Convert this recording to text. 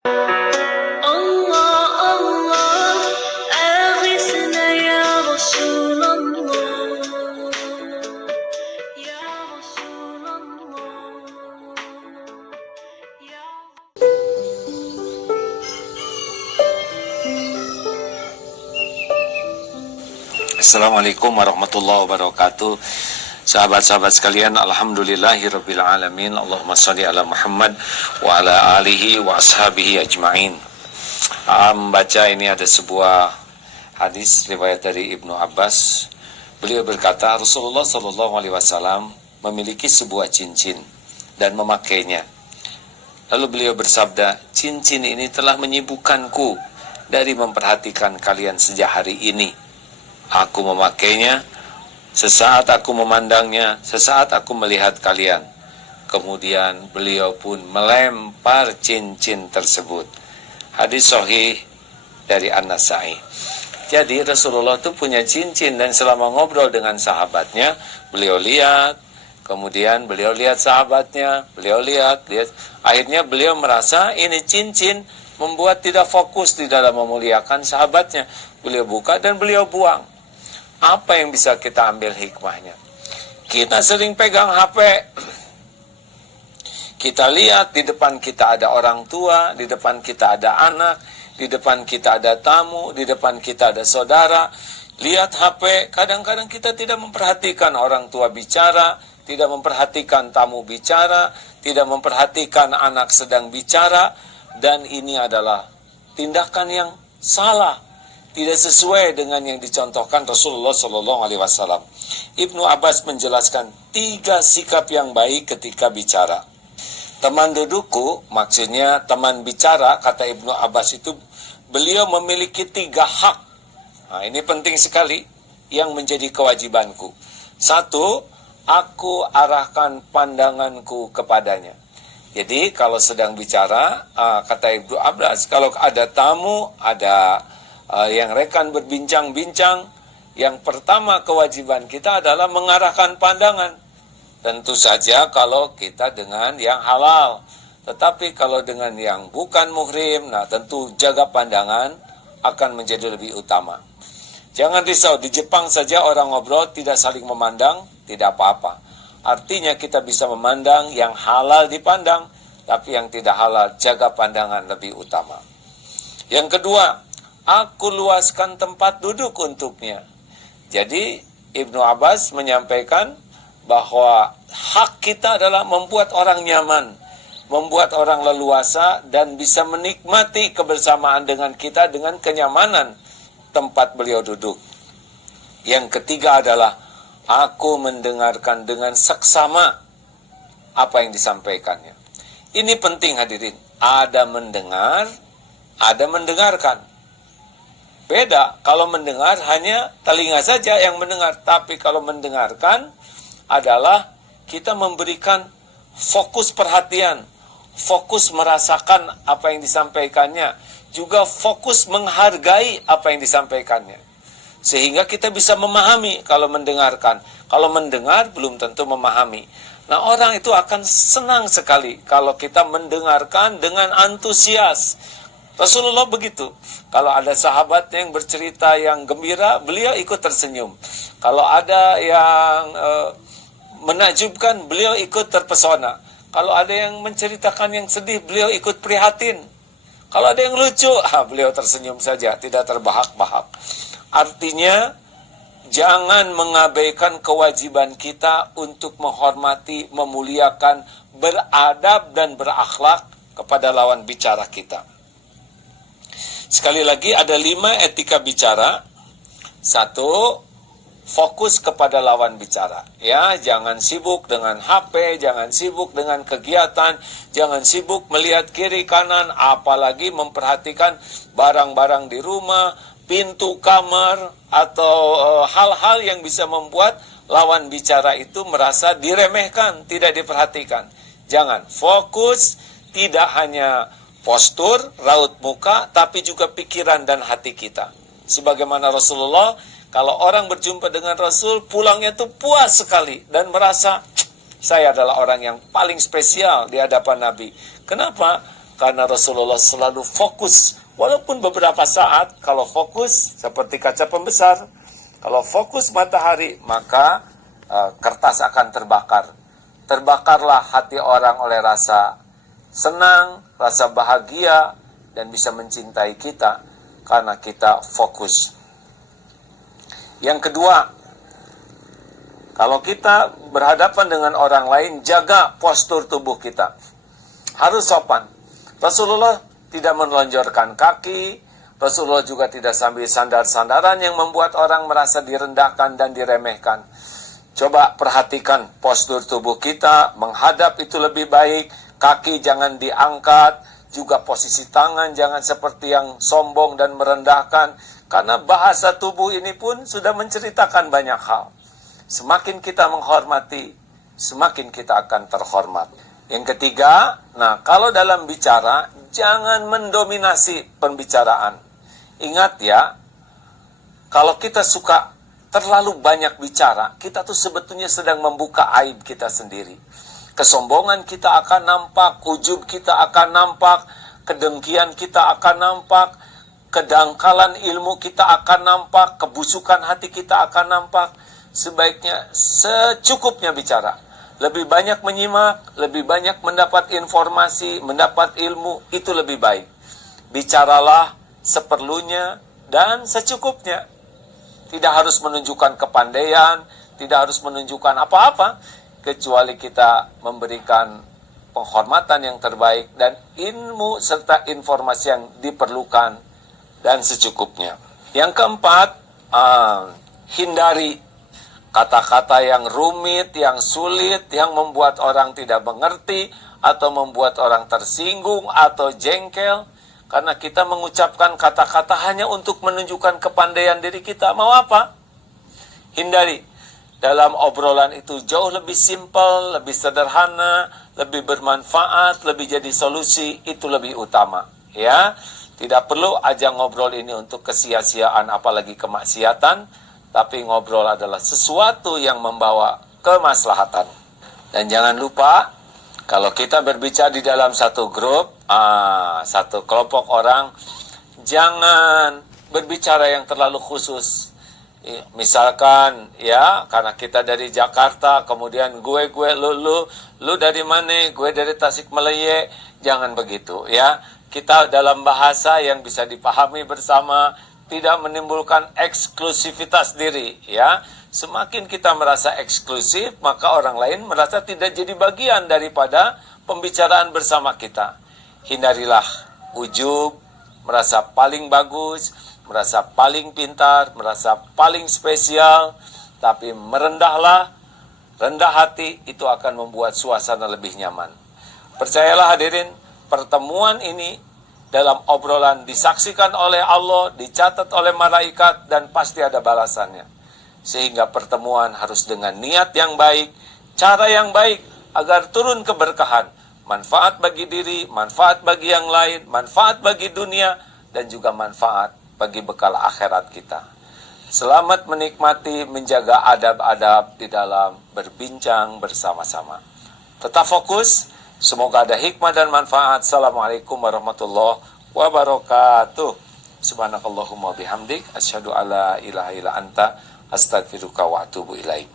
الله الله أغثنا يا رسول الله يا رسول الله يا Assalamualaikum warahmatullahi wabarakatuh. Sahabat-sahabat sekalian, alhamdulillahirabbil alamin. Allahumma shalli ala Muhammad wa ala alihi wa ashabihi ajmain. Membaca ini ada sebuah hadis riwayat dari Ibnu Abbas. Beliau berkata, Rasulullah sallallahu alaihi wasallam memiliki sebuah cincin dan memakainya. Lalu beliau bersabda, cincin ini telah menyibukkanku dari memperhatikan kalian sejak hari ini. Aku memakainya, sesaat aku memandangnya, sesaat aku melihat kalian. Kemudian beliau pun melempar cincin tersebut. Hadis sahih dari An-Nasa'i. Jadi Rasulullah itu punya cincin, dan selama ngobrol dengan sahabatnya, beliau lihat, kemudian beliau lihat sahabatnya, beliau lihat. Akhirnya beliau merasa ini cincin membuat tidak fokus di dalam memuliakan sahabatnya. Beliau buka dan beliau buang. Apa yang bisa kita ambil hikmahnya? Kita sering pegang HP. Kita lihat di depan kita ada orang tua, di depan kita ada anak, di depan kita ada tamu, di depan kita ada saudara. Lihat HP, kadang-kadang kita tidak memperhatikan orang tua bicara, tidak memperhatikan tamu bicara, tidak memperhatikan anak sedang bicara, dan ini adalah tindakan yang salah. Tidak sesuai dengan yang dicontohkan Rasulullah Shallallahu Alaihi Wasallam. Ibnu Abbas menjelaskan 3 sikap yang baik ketika bicara. Teman dudukku, maksudnya teman bicara, kata Ibnu Abbas itu, beliau memiliki 3 hak. Nah, ini penting sekali yang menjadi kewajibanku. 1, aku arahkan pandanganku kepadanya. Jadi kalau sedang bicara, kata Ibnu Abbas, kalau ada tamu, ada yang rekan berbincang-bincang, yang pertama kewajiban kita adalah mengarahkan pandangan. Tentu saja kalau kita dengan yang halal. Tetapi kalau dengan yang bukan muhrim, nah tentu jaga pandangan akan menjadi lebih utama. Jangan risau, di Jepang saja orang ngobrol tidak saling memandang, tidak apa-apa. Artinya kita bisa memandang yang halal dipandang, tapi yang tidak halal jaga pandangan lebih utama. Yang kedua, aku luaskan tempat duduk untuknya. Jadi Ibnu Abbas menyampaikan bahwa hak kita adalah membuat orang nyaman, membuat orang leluasa, dan bisa menikmati kebersamaan dengan kita dengan kenyamanan tempat beliau duduk. Yang ketiga adalah aku mendengarkan dengan seksama apa yang disampaikannya. Ini penting hadirin. Ada mendengar, ada mendengarkan. Beda, kalau mendengar hanya telinga saja yang mendengar. Tapi kalau mendengarkan adalah kita memberikan fokus perhatian, fokus merasakan apa yang disampaikannya, juga fokus menghargai apa yang disampaikannya. Sehingga kita bisa memahami kalau mendengarkan. Kalau mendengar belum tentu memahami. Nah, orang itu akan senang sekali kalau kita mendengarkan dengan antusias. Rasulullah begitu. Kalau ada sahabat yang bercerita yang gembira, beliau ikut tersenyum. Kalau ada yang menakjubkan, beliau ikut terpesona. Kalau ada yang menceritakan yang sedih, beliau ikut prihatin. Kalau ada yang lucu, beliau tersenyum saja, tidak terbahak-bahak. Artinya, jangan mengabaikan kewajiban kita untuk menghormati, memuliakan, beradab dan berakhlak kepada lawan bicara kita. Sekali lagi ada 5 etika bicara. 1, fokus kepada lawan bicara. Ya, jangan sibuk dengan HP, jangan sibuk dengan kegiatan, jangan sibuk melihat kiri kanan, apalagi memperhatikan barang-barang di rumah, pintu kamar, atau hal-hal yang bisa membuat lawan bicara itu merasa diremehkan, tidak diperhatikan. Jangan, fokus tidak hanya postur, raut muka, tapi juga pikiran dan hati kita. Sebagaimana Rasulullah, kalau orang berjumpa dengan Rasul, pulangnya tuh puas sekali dan merasa saya adalah orang yang paling spesial di hadapan Nabi. Kenapa? Karena Rasulullah selalu fokus. Walaupun beberapa saat, kalau fokus seperti kaca pembesar, kalau fokus matahari, maka kertas akan terbakar. Terbakarlah hati orang oleh rasa senang, rasa bahagia, dan bisa mencintai kita karena kita fokus. Yang kedua, kalau kita berhadapan dengan orang lain, jaga postur tubuh kita. Harus sopan. Rasulullah tidak melonjorkan kaki, Rasulullah juga tidak sambil sandar-sandaran yang membuat orang merasa direndahkan dan diremehkan. Coba perhatikan postur tubuh kita, menghadap itu lebih baik, kaki jangan diangkat, juga posisi tangan jangan seperti yang sombong dan merendahkan, karena bahasa tubuh ini pun sudah menceritakan banyak hal. Semakin kita menghormati, semakin kita akan terhormat. Yang ketiga, kalau dalam bicara, jangan mendominasi pembicaraan. Ingat ya, kalau kita suka terlalu banyak bicara, kita tuh sebetulnya sedang membuka aib kita sendiri. Kesombongan kita akan nampak, ujub kita akan nampak, kedengkian kita akan nampak, kedangkalan ilmu kita akan nampak, kebusukan hati kita akan nampak. Sebaiknya secukupnya bicara. Lebih banyak menyimak, lebih banyak mendapat informasi, mendapat ilmu, itu lebih baik. Bicaralah seperlunya dan secukupnya. Tidak harus menunjukkan kepandaian, tidak harus menunjukkan apa-apa, kecuali kita memberikan penghormatan yang terbaik dan ilmu serta informasi yang diperlukan dan secukupnya. Yang keempat, hindari kata-kata yang rumit, yang sulit, yang membuat orang tidak mengerti, atau membuat orang tersinggung atau jengkel. Karena kita mengucapkan kata-kata hanya untuk menunjukkan kepandaian diri kita. Mau apa? Hindari. Dalam obrolan itu jauh lebih simpel, lebih sederhana, lebih bermanfaat, lebih jadi solusi, itu lebih utama. Ya, tidak perlu ajang ngobrol ini untuk kesia-siaan apalagi kemaksiatan, tapi ngobrol adalah sesuatu yang membawa kemaslahatan. Dan jangan lupa, kalau kita berbicara di dalam satu grup, satu kelompok orang, jangan berbicara yang terlalu khusus. Misalkan, ya, karena kita dari Jakarta, kemudian gue, lu dari mana? Gue dari Tasikmalaya. Jangan begitu, ya. Kita dalam bahasa yang bisa dipahami bersama, tidak menimbulkan eksklusivitas diri, ya. Semakin kita merasa eksklusif, maka orang lain merasa tidak jadi bagian daripada pembicaraan bersama kita. Hindarilah ujub, merasa paling bagus, merasa paling pintar, merasa paling spesial, tapi merendahlah, rendah hati, itu akan membuat suasana lebih nyaman. Percayalah hadirin, pertemuan ini dalam obrolan disaksikan oleh Allah, dicatat oleh malaikat, dan pasti ada balasannya. Sehingga pertemuan harus dengan niat yang baik, cara yang baik, agar turun keberkahan. Manfaat bagi diri, manfaat bagi yang lain, manfaat bagi dunia, dan juga manfaat bagi bekal akhirat kita. Selamat menikmati, menjaga adab-adab di dalam berbincang bersama-sama. Tetap fokus. Semoga ada hikmah dan manfaat. Assalamualaikum warahmatullahi wabarakatuh. Subhanakallahumma bihamdik, asyhadu alla ilaha illa anta, astaghfiruka wa atubu ilaik.